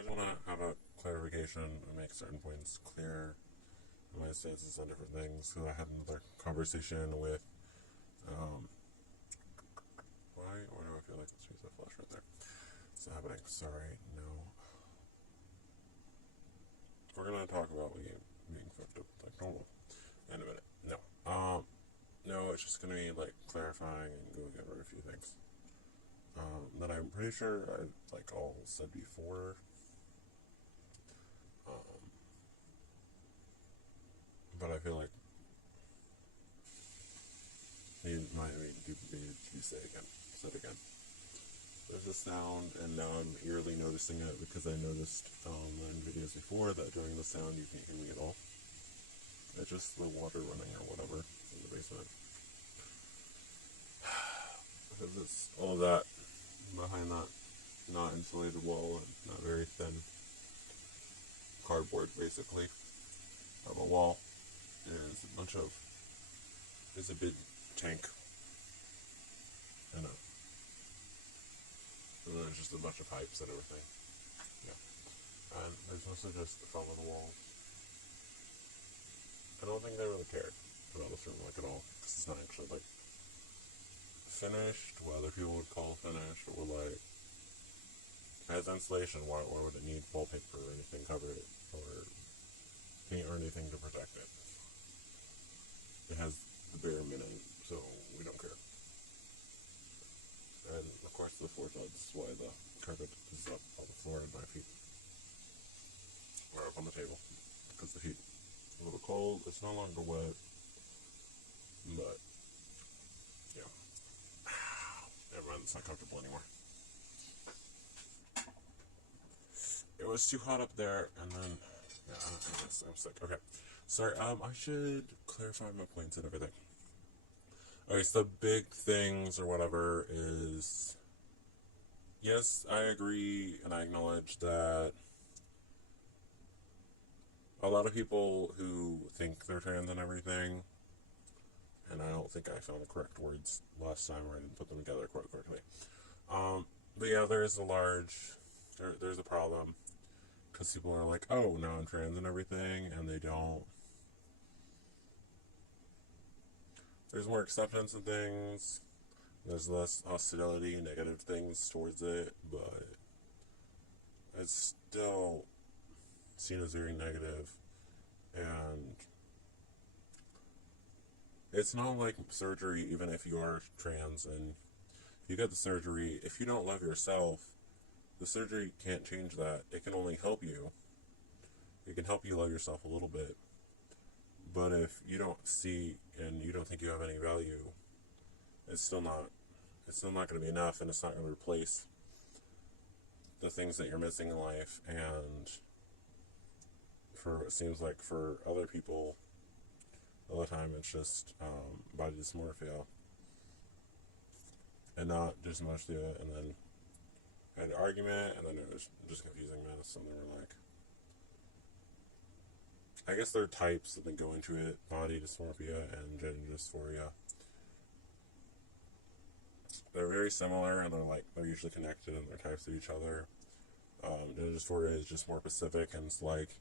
I just want to have a clarification and make certain points clear in my stances on different things. Because I had another conversation with, why do I feel like let's use that flash right there? It's not happening. Sorry, no. We're gonna talk about being fucked up like normal in a minute. No, it's just gonna be like clarifying and going over a few things that I'm pretty sure I all said before. But I feel like you might need to be said again. There's a sound, and now I'm eerily noticing it because I noticed in videos before that during the sound you can't hear me at all. It's just the water running or whatever in the basement. Because it's all that behind that not insulated wall and not very thin cardboard basically of a wall is a big tank and then there's just a bunch of pipes and everything. Yeah. And there's also just the front of the wall. I don't think they really cared about this room at all, because it's not actually finished, what other people would call finished, or it has insulation. Why would it need wallpaper or anything cover it, or paint or anything to protect it? It has the bare minimum, so we don't care. And of course the floor floods, why the carpet is up on the floor at my feet, or up on the table, because the heat is a little cold. It's no longer wet, but yeah. Never mind, it's not comfortable anymore. It was too hot up there, and then I'm sick. Okay, sorry. I should clarify my points and everything. Okay, so the big things or whatever is, yes, I agree and I acknowledge that a lot of people who think they're trans and everything, and I don't think I found the correct words last time, or I didn't put them together quite correctly. But yeah, there's a problem, because people are like, oh, now I'm trans and everything, and they don't. There's more acceptance of things, there's less hostility and negative things towards it, but it's still seen as very negative, and it's not like surgery. Even if you are trans and you get the surgery, if you don't love yourself, the surgery can't change that. It can only help you. It can help you love yourself a little bit. But if you don't see and you don't think you have any value, it's still not going to be enough, and it's not going to replace the things that you're missing in life. And for it seems like for other people, all the time it's just body dysmorphia and not dysmorphia. And then I had an argument, and then it was just confusing mess, and they were like, I guess there are types that go into it: body dysmorphia and gender dysphoria. They're very similar, and they're usually connected, and they're types of each other. Gender dysphoria is just more specific, and it's like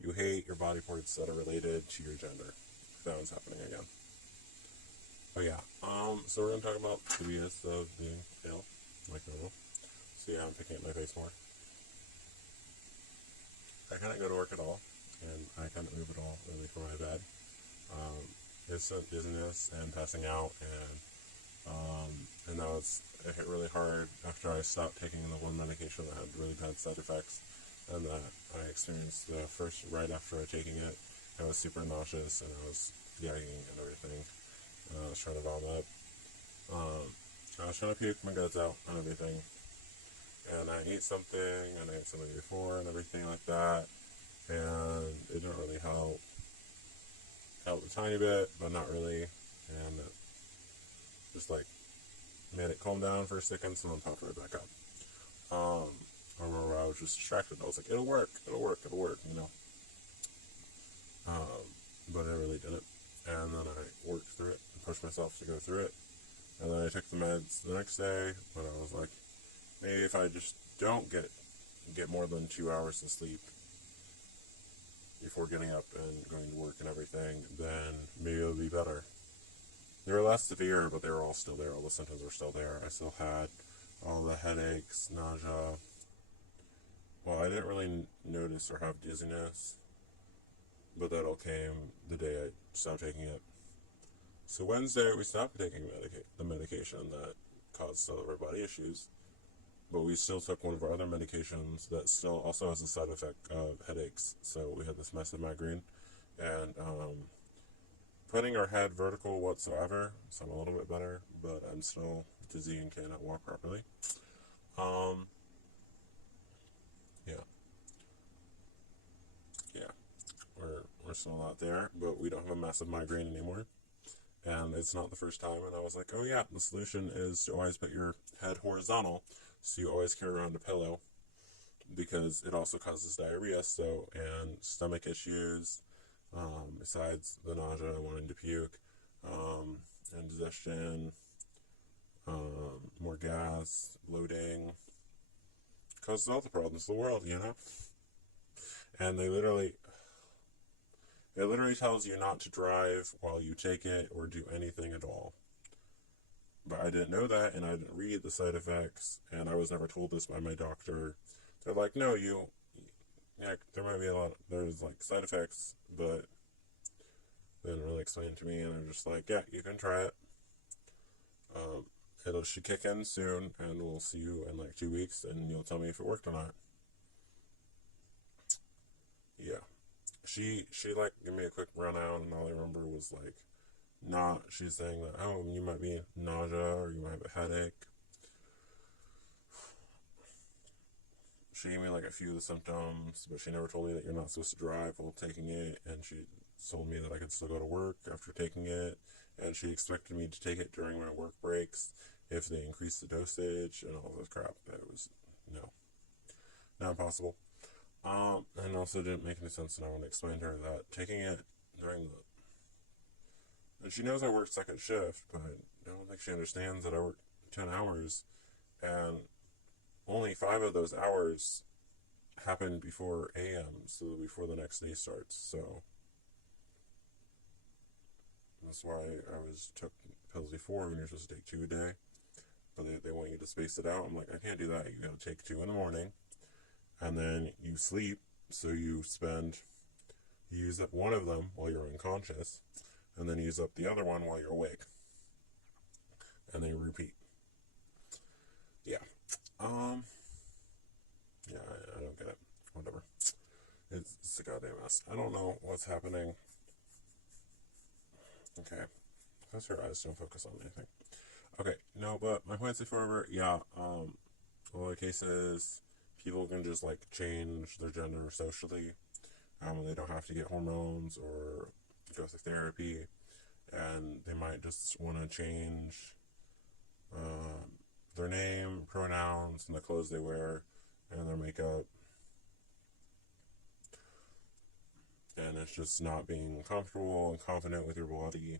you hate your body parts that are related to your gender. That one's happening again. But yeah, so we're gonna talk about the BS of being ill, like normal. So yeah, I'm picking up my face more. I can't go to work at all, and I can't move at all really from my bed. It's some dizziness and passing out, and now it hit really hard after I stopped taking the one medication that had really bad side effects, and that I experienced right after taking it. I was super nauseous, and I was gagging and everything. I was trying to vomit. I was trying to puke my guts out and everything. And I ate something before and everything like that. And it didn't really help. Helped a tiny bit, but not really. And it just made it calm down for a second, and then popped right back up. I remember I was just distracted. I was like, it'll work, you know. But it really didn't. And then I worked through it and pushed myself to go through it. And then I took the meds the next day, but I was like, maybe if I just don't get get more than 2 hours of sleep before getting up and going to work and everything, then maybe it'll be better. They were less severe, but they were all still there. All the symptoms were still there. I still had all the headaches, nausea. Well, I didn't really notice or have dizziness, but that all came the day I stopped taking it. So Wednesday, we stopped taking the medication that caused all of our body issues, but we still took one of our other medications that still also has a side effect of headaches. So we had this massive migraine, and putting our head vertical whatsoever, so I'm a little bit better, but I'm still dizzy and cannot walk properly. Yeah, we're still not there, but we don't have a massive migraine anymore. And it's not the first time, and I was like, oh yeah, the solution is to always put your head horizontal, so you always carry around a pillow, because it also causes diarrhea, and stomach issues, besides the nausea, wanting to puke, indigestion, more gas, bloating, causes all the problems of the world, And it literally tells you not to drive while you take it or do anything at all. But I didn't know that, and I didn't read the side effects, and I was never told this by my doctor. They're like, no, there might be there's like side effects, but they didn't really explain it to me, and I'm just like, yeah, you can try it. It should kick in soon, and we'll see you in like 2 weeks, and you'll tell me if it worked or not. Yeah. She like gave me a quick rundown, and all I remember was like, she's saying that, oh, you might be nausea, or you might have a headache. She gave me like a few of the symptoms, but she never told me that you're not supposed to drive while taking it, and she told me that I could still go to work after taking it, and she expected me to take it during my work breaks if they increase the dosage and all this crap. That was, no, not possible. And also didn't make any sense, and I want to explain to her that taking it and she knows I work second shift, but I don't think she understands that I work 10 hours, and only 5 of those hours happen before AM, so before the next day starts. So that's why I took pills before, when you're supposed to take 2 a day, but they want you to space it out. I'm like, I can't do that. You gotta take 2 in the morning, and then you sleep, so you use up one of them while you're unconscious, and then use up the other one while you're awake, and then you repeat. Yeah. Yeah, I don't get it. Whatever. It's a goddamn mess. I don't know what's happening. Okay. Because her eyes don't focus on anything. Okay, no, but my point is forever, yeah, all the cases, people can just like change their gender socially. They don't have to get hormones or go through therapy, and they might just want to change their name, pronouns, and the clothes they wear, and their makeup. And it's just not being comfortable and confident with your body.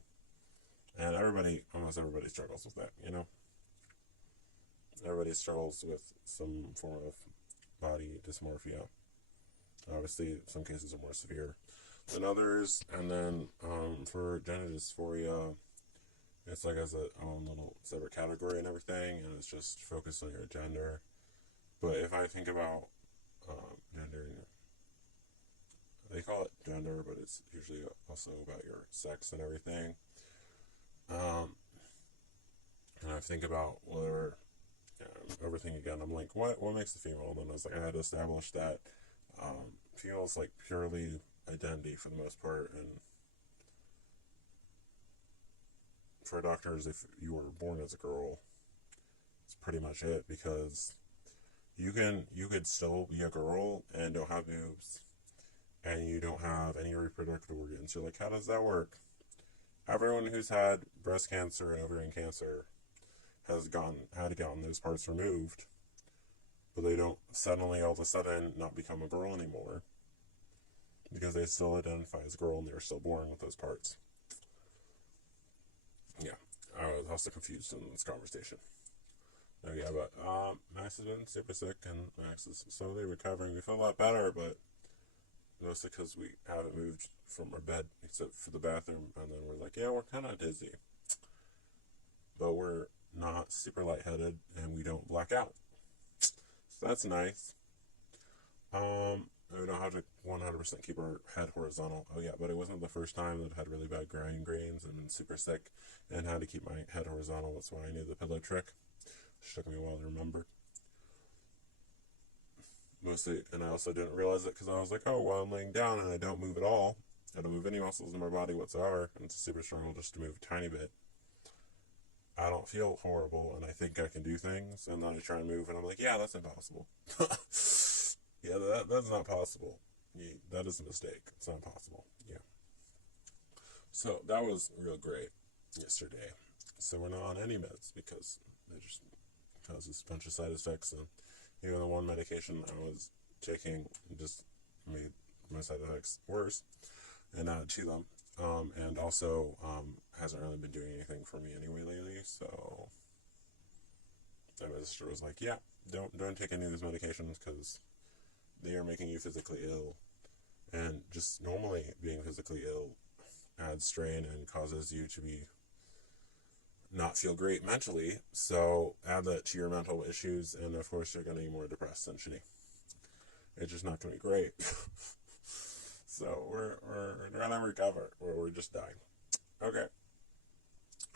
And almost everybody struggles with that, Everybody struggles with some form of body dysmorphia. Obviously, some cases are more severe than others. And then for gender dysphoria, it's like as a own little separate category and everything, and it's just focused on your gender. But if I think about gender, they call it gender, but it's usually also about your sex and everything. And I think about everything again. I'm like, what makes a female? And then I was like, I had to establish that female's like purely identity for the most part, and for doctors, if you were born as a girl, it's pretty much it, because you could still be a girl and don't have boobs, and you don't have any reproductive organs. You're like, how does that work? Everyone who's had breast cancer and ovarian cancer has had to get those parts removed, but they don't suddenly, all of a sudden, not become a girl anymore, because they still identify as a girl and they're still born with those parts. Yeah, I was also confused in this conversation. Oh yeah, but Max has been super sick, and Max is slowly recovering. We feel a lot better, but mostly because we haven't moved from our bed except for the bathroom, and then we're like, yeah, we're kind of dizzy, but we're not super lightheaded, and we don't black out. So that's nice. We don't have to 100% keep our head horizontal. Oh yeah, but it wasn't the first time that I've had really bad grains and been super sick and had to keep my head horizontal. That's why I knew the pillow trick. It took me a while to remember. Mostly, and I also didn't realize it because I was like, oh, well, I'm laying down and I don't move at all. I don't move any muscles in my body whatsoever, and it's a super struggle just to move a tiny bit. I don't feel horrible, and I think I can do things, and then I try and move, and I'm like, yeah, that's impossible. Yeah, that's not possible. Yeah, that is a mistake. It's not possible. Yeah. So that was real great yesterday. So we're not on any meds because they just causes a bunch of side effects, and even the one medication I was taking just made my side effects worse and added to them. And also hasn't really been doing anything for me anyway lately. So my sister was like, "Yeah, don't take any of these medications because they are making you physically ill, and just normally being physically ill adds strain and causes you to be not feel great mentally. So add that to your mental issues, and of course you're going to be more depressed and shitty. It's just not going to be great." So we're going to recover, or we're just dying. Okay.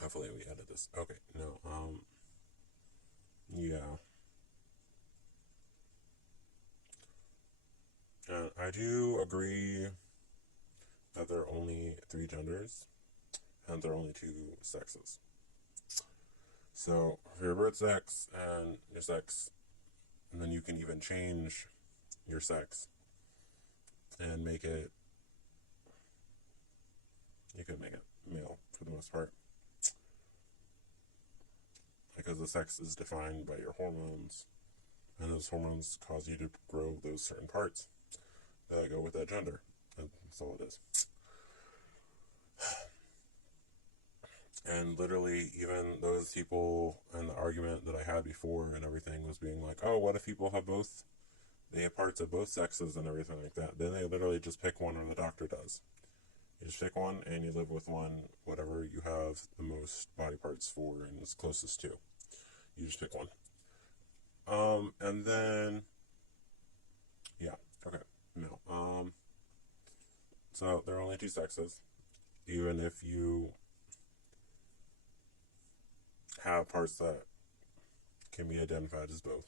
Hopefully we edit this. Okay. No. Yeah. I do agree that there are only three genders, and there are only two sexes. So for your birth sex and your sex, and then you can even change your sex and make it, you could make it male for the most part, because the sex is defined by your hormones, and those hormones cause you to grow those certain parts that go with that gender. And that's all it is. And literally, even those people, and the argument that I had before and everything was being like, oh, what if people have both, they have parts of both sexes and everything like that? Then they literally just pick one, or the doctor does. You just pick one and you live with one, whatever you have the most body parts for and is closest to. You just pick one. And then, yeah, okay, no. So there are only two sexes, even if you have parts that can be identified as both.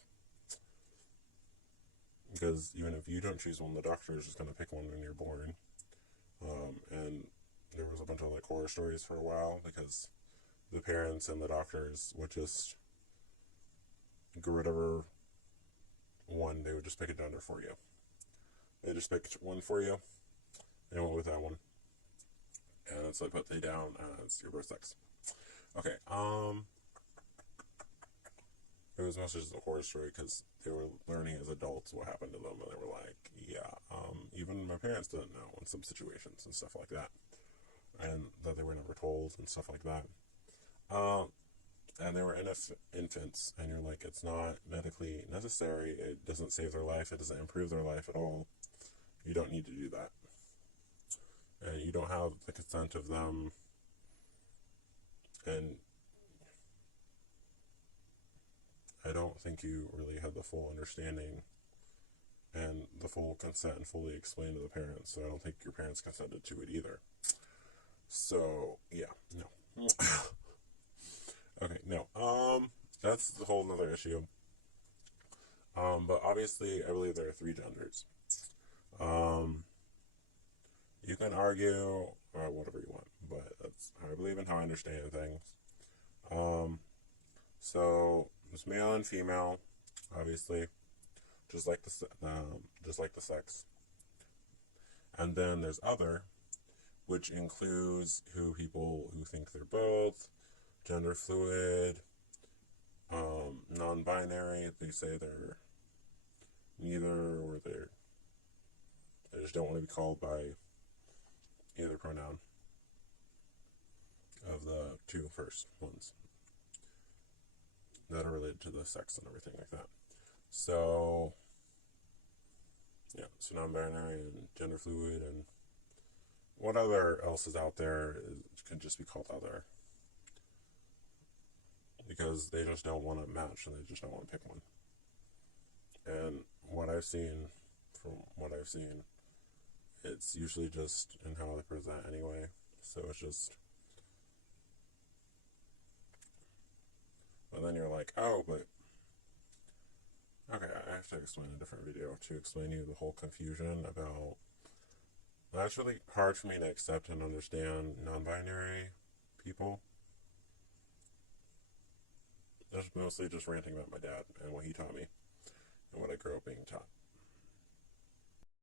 Because even if you don't choose one, the doctor is just going to pick one when you're born. And there was a bunch of like horror stories for a while because the parents and the doctors would just go whatever one, they would just pick a gender for you. They just picked one for you and went with that one. And it's like put they down as your birth sex. Okay, it was mostly just a horror story because they were learning as adults what happened to them, and they were like, yeah, even my parents didn't know in some situations and stuff like that, and that they were never told and stuff like that. And they were infants, and you're like, it's not medically necessary, it doesn't save their life, it doesn't improve their life at all, you don't need to do that, and you don't have the consent of them, and I don't think you really had the full understanding and the full consent and fully explained to the parents, so I don't think your parents consented to it either. So, yeah, no. Okay, no. That's the whole nother issue. But obviously, I believe there are three genders. You can argue whatever you want, but that's how I believe and how I understand things. So there's male and female, obviously, just like the sex, and then there's other, which includes people who think they're both, gender fluid, non-binary. They say they're neither, or they just don't want to be called by either pronoun of the two first ones. that are related to the sex and everything like that. So, yeah, so non-binary and gender fluid and what other else is out there can just be called other. Because they just don't want to match and they just don't want to pick one. And what I've seen, it's usually just in how they present anyway. So it's just, but then you're like, oh, but, okay, I have to explain a different video to explain to you the whole confusion about, that's really hard for me to accept and understand non-binary people. That's mostly just ranting about my dad and what he taught me and what I grew up being taught.